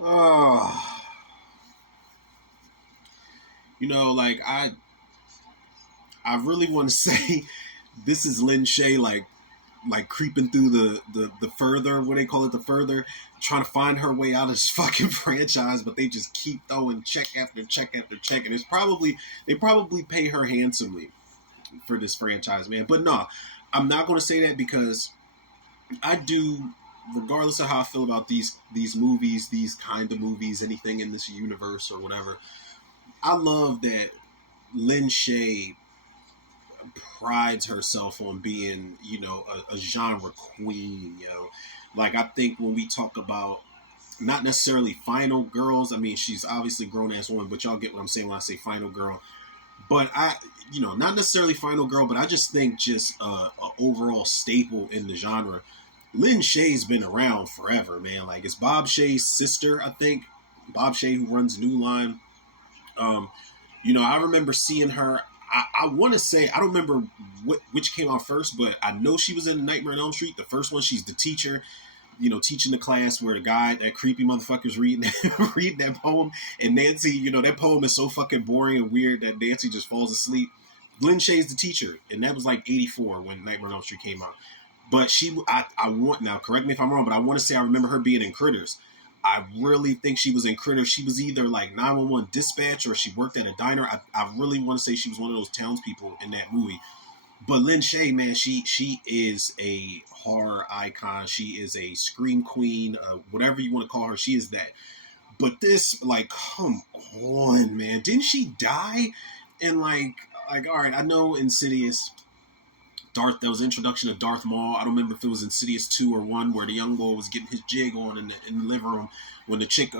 Oh, like I really want to say this is Lin Shay like creeping through the further, what they call it, the further, trying to find her way out of this fucking franchise, but they just keep throwing check after check after check, and they probably pay her handsomely for this franchise, man. But no, I'm not going to say that because I do, regardless of how I feel about these movies, these kind of movies, anything in this universe or whatever. I love that Lin Shay prides herself on being, a genre queen, Like I think when we talk about not necessarily final girls, I mean she's obviously grown ass woman, but y'all get what I'm saying when I say final girl. But not necessarily final girl, but I just think just a overall staple in the genre. Lin Shay's been around forever, man. Like it's Bob Shay's sister, I think. Bob Shay who runs New Line. Um, I remember seeing her. I want to say I don't remember which came out first, but I know she was in Nightmare on Elm Street. The first one, she's the teacher, teaching the class where the guy, that creepy motherfucker's reading reading that poem, and Nancy, that poem is so fucking boring and weird that Nancy just falls asleep. Glenn Shay's the teacher, and that was like '84 when Nightmare on Elm Street came out. But I want now. Correct me if I'm wrong, but I want to say I remember her being in Critters. I really think she was in Critters. She was either like 911 dispatch or she worked at a diner. I really want to say she was one of those townspeople in that movie. But Lin Shay, man, she is a horror icon. She is a scream queen, whatever you want to call her. She is that. But this, like, come on, man, didn't she die? And all right, I know Insidious. There was introduction of Darth Maul. I don't remember if it was Insidious 2 or 1 where the young boy was getting his jig on in the living room when the chick,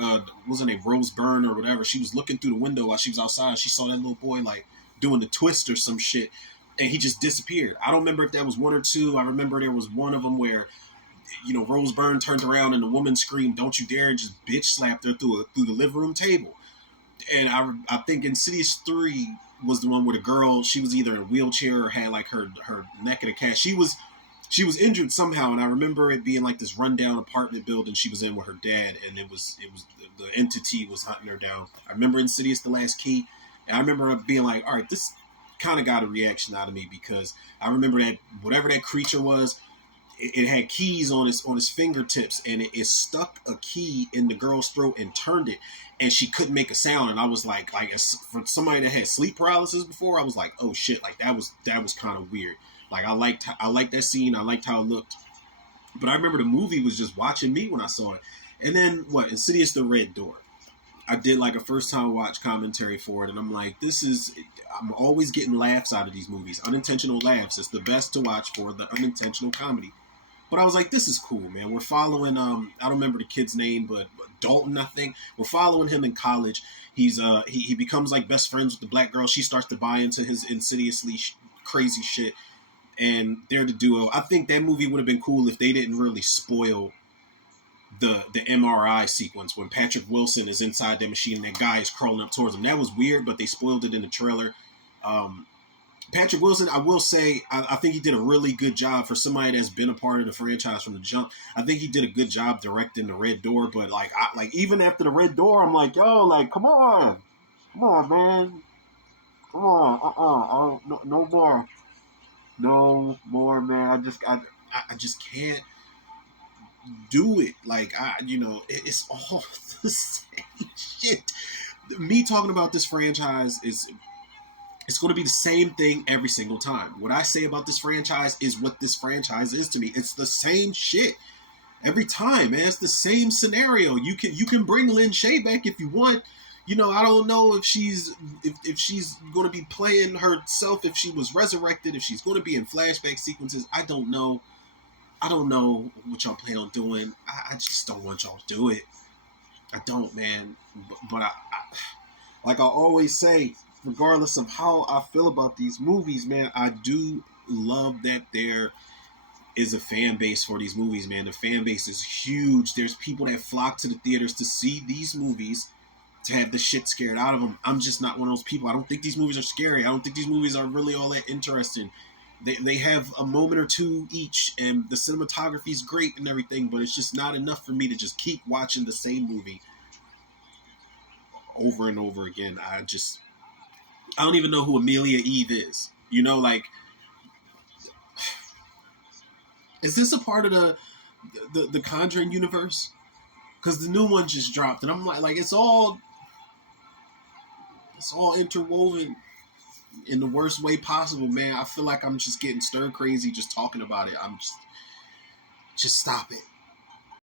wasn't it Rose Byrne or whatever, she was looking through the window while she was outside. She saw that little boy like doing the twist or some shit and he just disappeared. I don't remember if that was 1 or 2. I remember there was one of them where, Rose Byrne turned around and the woman screamed, "Don't you dare," and just bitch slapped her through the living room table. And I think Insidious 3 was the one where the girl, she was either in a wheelchair or had like her neck in a cast. She was injured somehow, and I remember it being like this rundown apartment building she was in with her dad, and it was the entity was hunting her down. I remember Insidious: The Last Key, and I remember being like, all right, this kind of got a reaction out of me because I remember that whatever that creature was, it had keys on his fingertips, and it stuck a key in the girl's throat and turned it, and she couldn't make a sound. And I was like for somebody that had sleep paralysis before, I was like, oh shit, like that was kind of weird. Like I liked that scene, I liked how it looked, but I remember the movie was just watching me when I saw it. And then what? Insidious: The Red Door. I did like a first time watch commentary for it, and I'm like, I'm always getting laughs out of these movies, unintentional laughs. It's the best to watch for the unintentional comedy. But I was like, this is cool, man. We're following I don't remember the kid's name, but Dalton, I think. We're following him in college. He becomes like best friends with the black girl. She starts to buy into his insidiously crazy shit, and they're the duo. I think that movie would have been cool if they didn't really spoil the MRI sequence when Patrick Wilson is inside the machine and that guy is crawling up towards him. That was weird, but they spoiled it in the trailer. Um, Patrick Wilson, I will say, I think he did a really good job for somebody that's been a part of the franchise from the jump. I think he did a good job directing the Red Door, but like even after the Red Door, I'm like, yo, like come on, man, come on, no, no more, no more, man. I just can't do it. Like it's all the same shit. Me talking about this franchise is it's going to be the same thing every single time. What I say about this franchise is what this franchise is to me. It's the same shit every time, man. It's the same scenario. You can bring Lin Shay back if you want. I don't know if she's going to be playing herself, if she was resurrected, if she's going to be in flashback sequences. I don't know. I don't know what y'all plan on doing. I just don't want y'all to do it. I don't, man. Like I always say, regardless of how I feel about these movies, man, I do love that there is a fan base for these movies, man. The fan base is huge. There's people that flock to the theaters to see these movies, to have the shit scared out of them. I'm just not one of those people. I don't think these movies are scary. I don't think these movies are really all that interesting. They have a moment or two each, and the cinematography is great and everything, but it's just not enough for me to just keep watching the same movie over and over again. I don't even know who Amelia Eve is. You know, like, is this a part of the Conjuring universe? Because the new one just dropped, and I'm like it's all interwoven in the worst way possible, man. I feel like I'm just getting stir crazy just talking about it. Just stop it.